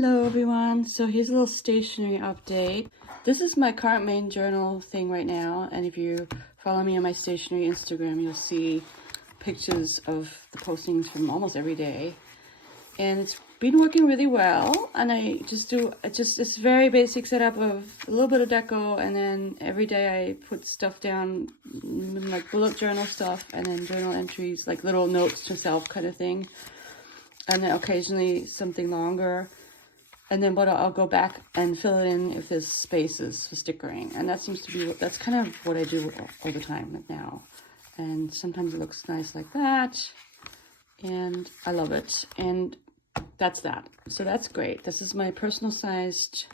Hello everyone, so here's a little stationery update. This is my current main journal thing right now, and if you follow me on my stationery Instagram, you'll see pictures of the postings from almost every day. And it's been working really well, and I just do this very basic setup of a little bit of deco, and then every day I put stuff down, like bullet journal stuff, and then journal entries, like little notes to self kind of thing. And then occasionally something longer. And then I'll go back and fill it in if there's spaces for stickering. And that seems to be, that's kind of what I do all the time now. And sometimes it looks nice like that. And I love it. And that's that. So that's great. This is my personal sized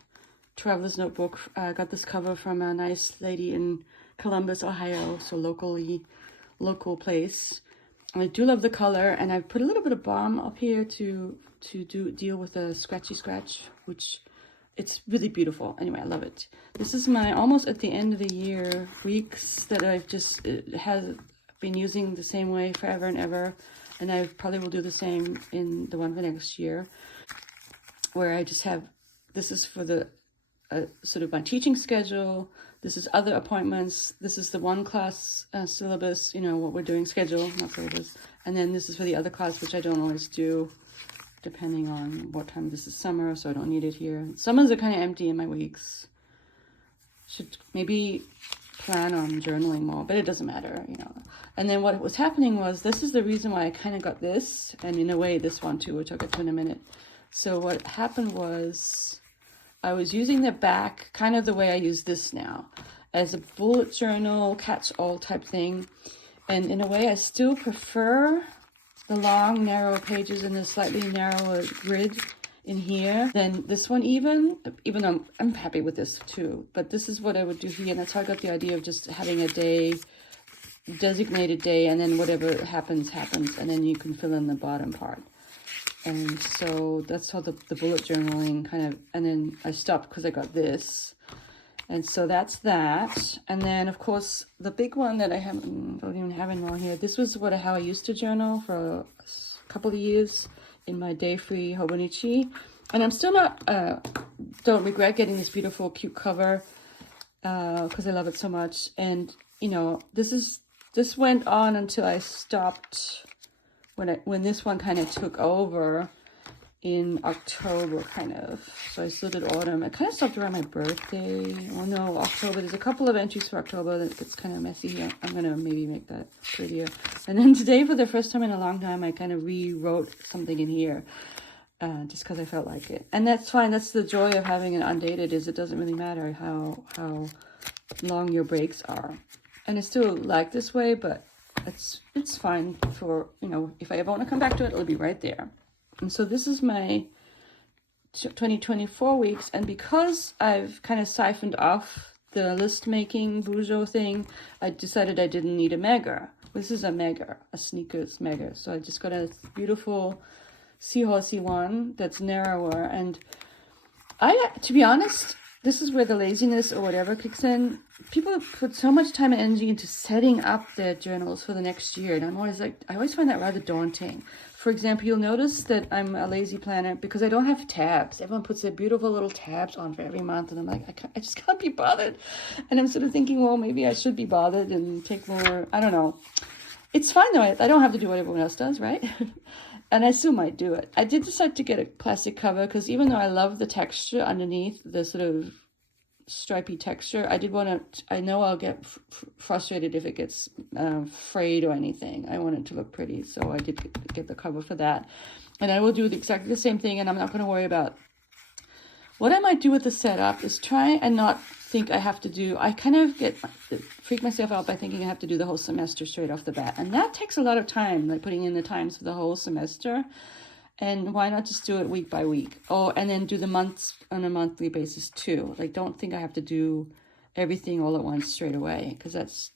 traveler's notebook. I got this cover from a nice lady in Columbus, Ohio. So local place. I do love the color, and I've put a little bit of balm up here to deal with the scratchy scratch, which it's really beautiful. Anyway, I love it. This is my almost at the end of the year weeks that I've just has been using the same way forever and ever, and I probably will do the same in the one for next year, where I just have, this is for the sort of my teaching schedule. This is other appointments. This is the one class syllabus, you know, what we're doing schedule, not syllabus. And then this is for the other class, which I don't always do, depending on what time. This is summer, so I don't need it here. Summers are kind of empty in my weeks. Should maybe plan on journaling more, but it doesn't matter, you know. And then what was happening was, this is the reason why I kind of got this, and in a way this one too, which I'll get to in a minute. So what happened was, I was using the back kind of the way I use this now, as a bullet journal, catch-all type thing. And in a way, I still prefer the long, narrow pages and the slightly narrower grid in here than this one even though I'm happy with this too. But this is what I would do here, and that's how I got the idea of just having a day, designated day, and then whatever happens, and then you can fill in the bottom part. And so that's how the bullet journaling kind of, and then I stopped because I got this. And so that's that. And then, of course, the big one that I don't even have anymore here. This was how I used to journal for a couple of years in my day-free Hobonichi. And I'm still not, don't regret getting this beautiful, cute cover because I love it so much. And, you know, this went on until I stopped when this one kind of took over in October, kind of. So I still did autumn. I kind of stopped around my birthday. Oh no, October. There's a couple of entries for October that gets kind of messy here. I'm going to maybe make that prettier. And then today, for the first time in a long time, I kind of rewrote something in here just because I felt like it. And that's fine. That's the joy of having an undated, is it doesn't really matter how long your breaks are. And I still like this way, but it's fine for, you know, if I ever want to come back to it, it'll be right there. And so this is my 2024 weeks, and because I've kind of siphoned off the list making Bujo thing, I decided I didn't need a mega. This is a sneakers mega. So I just got a beautiful seahorsey one that's narrower, and to be honest, this is where the laziness or whatever kicks in. People put so much time and energy into setting up their journals for the next year. And I'm always like, I always find that rather daunting. For example, you'll notice that I'm a lazy planner because I don't have tabs. Everyone puts their beautiful little tabs on for every month. And I'm like, I just can't be bothered. And I'm sort of thinking, well, maybe I should be bothered and take more, I don't know. It's fine though. I don't have to do what everyone else does, right? And I still might do it. I did decide to get a plastic cover because even though I love the texture underneath, the sort of stripy texture, I know I'll get frustrated if it gets frayed or anything. I want it to look pretty, so I did get the cover for that. And I will do exactly the same thing, and I'm not going to worry about what I might do with the setup. Is try and not think I have to do, I kind of freak myself out by thinking I have to do the whole semester straight off the bat, and that takes a lot of time, like putting in the times for the whole semester. And why not just do it week by week? And then do the months on a monthly basis too. Like, don't think I have to do everything all at once straight away, because that's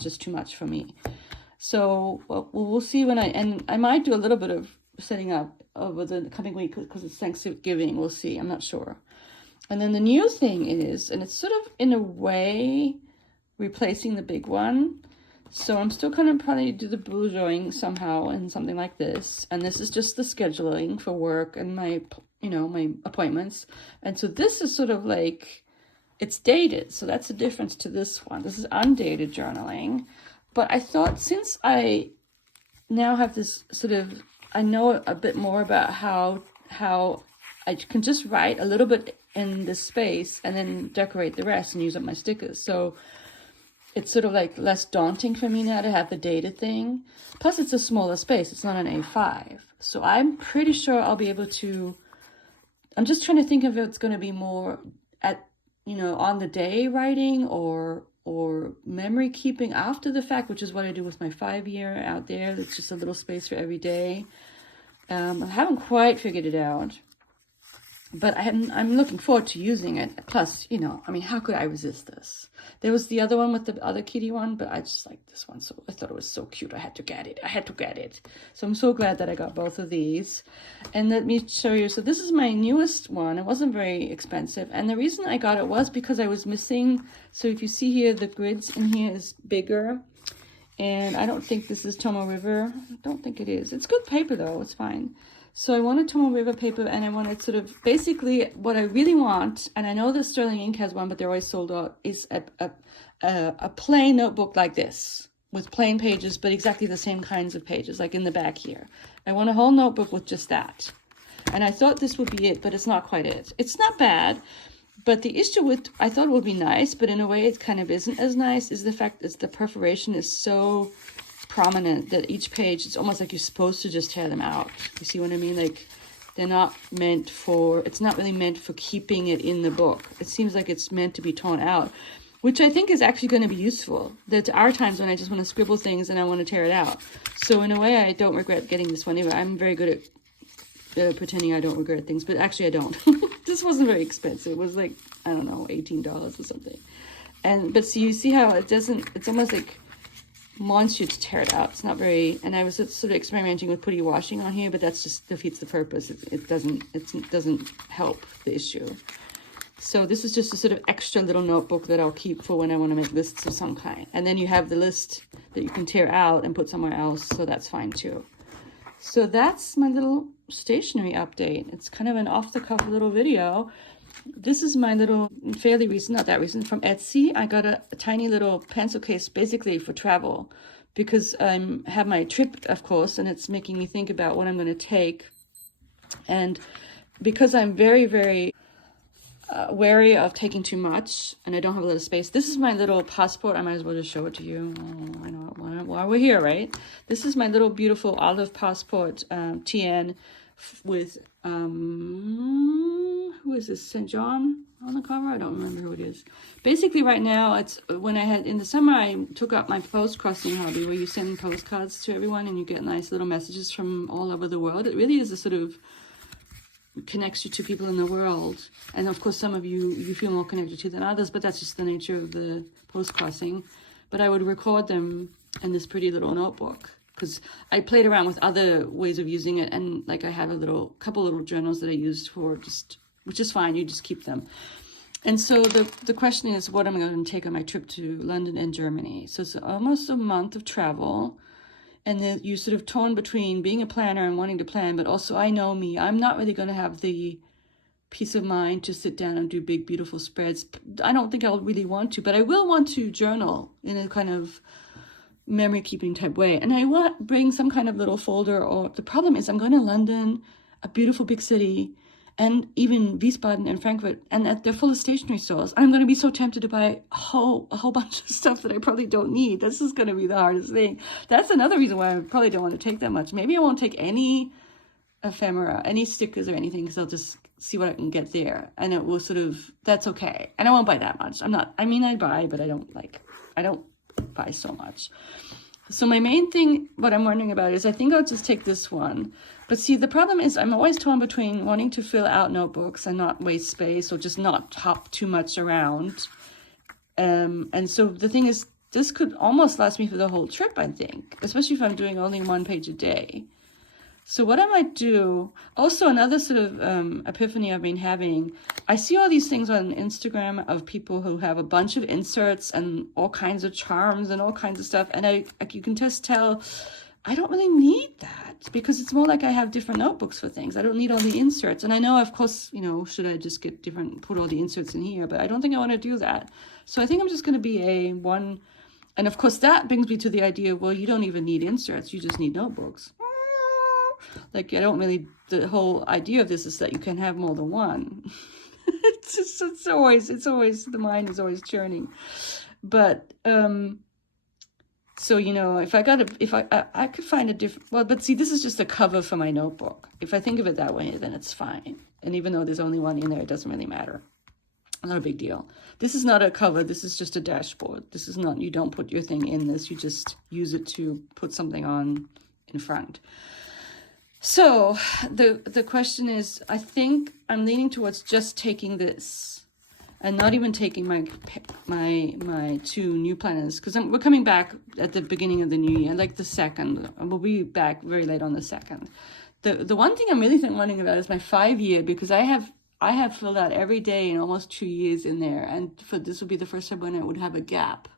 just too much for me. So we'll see and I might do a little bit of setting up over the coming week because it's Thanksgiving. We'll see. I'm not sure. And then the new thing is, and it's sort of in a way replacing the big one. So I'm still kind of probably do the bujoing somehow in something like this. And this is just the scheduling for work and my you know, my appointments. And so this is sort of like, it's dated. So that's the difference to this one. This is undated journaling. But I thought, since I now have this sort of, I know a bit more about how I can just write a little bit in this space and then decorate the rest and use up my stickers. So it's sort of like less daunting for me now to have the dated thing. Plus it's a smaller space. It's not an A5. So I'm pretty sure I'll be able to, I'm just trying to think if it's going to be more at, you know, on the day writing or memory keeping after the fact, which is what I do with my 5-year out there. It's just a little space for every day. I haven't quite figured it out, but I'm looking forward to using it. Plus, you know, I mean, how could I resist this? There was the other one with the other kitty one, but I just like this one. So I thought it was so cute. I had to get it. So I'm so glad that I got both of these. And let me show you. So this is my newest one. It wasn't very expensive. And the reason I got it was because I was missing. So if you see here, the grids in here is bigger. And I don't think this is Tomo River. I don't think it is. It's good paper though. It's fine. So I wanted Tomo River paper, and I wanted sort of basically what I really want, and I know that Sterling Ink has one, but they're always sold out, is a plain notebook like this with plain pages, but exactly the same kinds of pages, like in the back here. I want a whole notebook with just that. And I thought this would be it, but it's not quite it. It's not bad, but the issue with, I thought it would be nice, but in a way it kind of isn't as nice, is the fact that the perforation is so prominent that each page, it's almost like you're supposed to just tear them out. You see what I mean? Like, they're not meant for, it's not really meant for keeping it in the book. It seems like it's meant to be torn out, which I think is actually going to be useful. There are times when I just want to scribble things and I want to tear it out. So in a way, I don't regret getting this one either. I'm very good at pretending I don't regret things, but actually I don't. This wasn't very expensive. It was like, I don't know, $18 or something. But so you see how it doesn't, it's almost like wants you to tear it out. It's not very, and I was sort of experimenting with putty washing on here, but that's just defeats the purpose. It doesn't help the issue. So this is just a sort of extra little notebook that I'll keep for when I want to make lists of some kind. And then you have the list that you can tear out and put somewhere else, so that's fine too. So that's my little stationery update. It's kind of an off-the-cuff little video. This is my little, fairly recent, not that recent, from Etsy. I got a tiny little pencil case basically for travel because I have my trip, of course, and it's making me think about what I'm going to take. And because I'm very, very wary of taking too much and I don't have a lot of space, this is my little passport. I might as well just show it to you. I know while we're here, right? This is my little beautiful olive passport, TN, with who is this, St. John on the cover? I don't remember who it is. Basically right now, it's when I had, in the summer, I took up my post-crossing hobby where you send postcards to everyone and you get nice little messages from all over the world. It really is a sort of connects you to people in the world. And of course, some of you feel more connected to than others, but that's just the nature of the post-crossing. But I would record them in this pretty little notebook, because I played around with other ways of using it, and like I have a couple little journals that I used for just, which is fine, you just keep them. And so the question is, what am I going to take on my trip to London and Germany? So it's almost a month of travel, and then you sort of torn between being a planner and wanting to plan, but also I know me, I'm not really going to have the peace of mind to sit down and do big, beautiful spreads. I don't think I'll really want to, but I will want to journal in a kind of memory keeping type way. And I want to bring some kind of little folder, or the problem is I'm going to London, a beautiful big city, and even Wiesbaden and Frankfurt, and they're full of stationery stores. I'm going to be so tempted to buy a whole bunch of stuff that I probably don't need. This is going to be the hardest thing. That's another reason why I probably don't want to take that much. Maybe I won't take any ephemera, any stickers or anything, because I'll just see what I can get there. And it will sort of, that's okay. And I won't buy that much. I buy, but I don't buy so much. So my main thing, what I'm wondering about is, I think I'll just take this one. But see, the problem is I'm always torn between wanting to fill out notebooks and not waste space, or just not hop too much around. And so the thing is, this could almost last me for the whole trip, I think, especially if I'm doing only 1 page a day. So what I might do, also another sort of epiphany I've been having, I see all these things on Instagram of people who have a bunch of inserts and all kinds of charms and all kinds of stuff. And you can just tell I don't really need that because it's more like I have different notebooks for things. I don't need all the inserts. And I know, of course, you know, should I just get different, put all the inserts in here, but I don't think I want to do that. So I think I'm just going to be a one. And of course, that brings me to the idea, well, you don't even need inserts. You just need notebooks. Like, I don't really, the whole idea of this is that you can have more than one. it's always, the mind is always churning. But, so, you know, if I could find a different, well, but see, this is just a cover for my notebook. If I think of it that way, then it's fine. And even though there's only one in there, it doesn't really matter. Not a big deal. This is not a cover. This is just a dashboard. This is not, you don't put your thing in this. You just use it to put something on in front. So the question is, I think I'm leaning towards just taking this and not even taking my two new planners, because we're coming back at the beginning of the new year, like the 2nd. We'll be back very late on the 2nd. The one thing I'm really wondering about is my 5-year, because I have filled out every day in almost 2 years in there, and for this would be the first time when I would have a gap.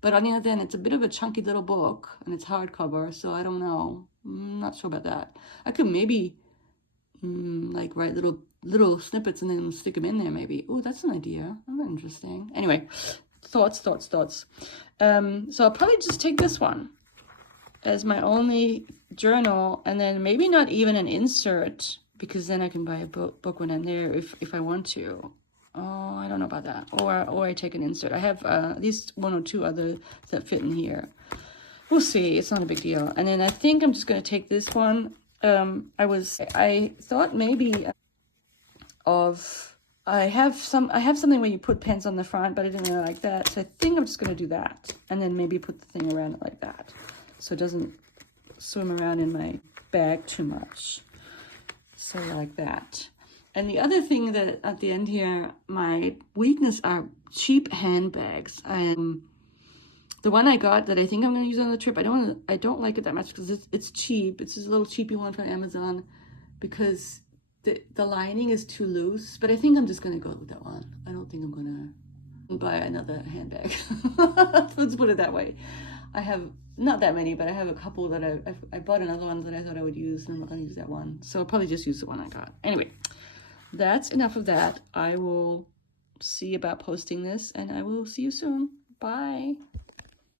But on the other hand, it's a bit of a chunky little book, and it's hardcover, so I don't know. I'm not sure about that. I could maybe like write little snippets and then stick them in there maybe. Oh, that's an idea. That's interesting. Anyway, thoughts. So I'll probably just take this one as my only journal, and then maybe not even an insert, because then I can buy a book when I'm there if I want to. Oh, I don't know about that. Or I take an insert. I have at least 1 or 2 other that fit in here. We'll see. It's not a big deal. And then I think I'm just going to take this one. I thought maybe I have something where you put pens on the front, but I didn't really like that. So I think I'm just going to do that. And then maybe put the thing around it like that, so it doesn't swim around in my bag too much. So like that. And the other thing that at the end here, my weakness are cheap handbags. The one I got that I think I'm going to use on the trip, I don't like it that much because it's cheap. It's just a little cheapy one from Amazon because the lining is too loose. But I think I'm just going to go with that one. I don't think I'm going to buy another handbag. Let's put it that way. I have not that many, but I have a couple that I bought another one that I thought I would use, and I'm not going to use that one. So I'll probably just use the one I got. Anyway, that's enough of that. I will see about posting this, and I will see you soon. Bye.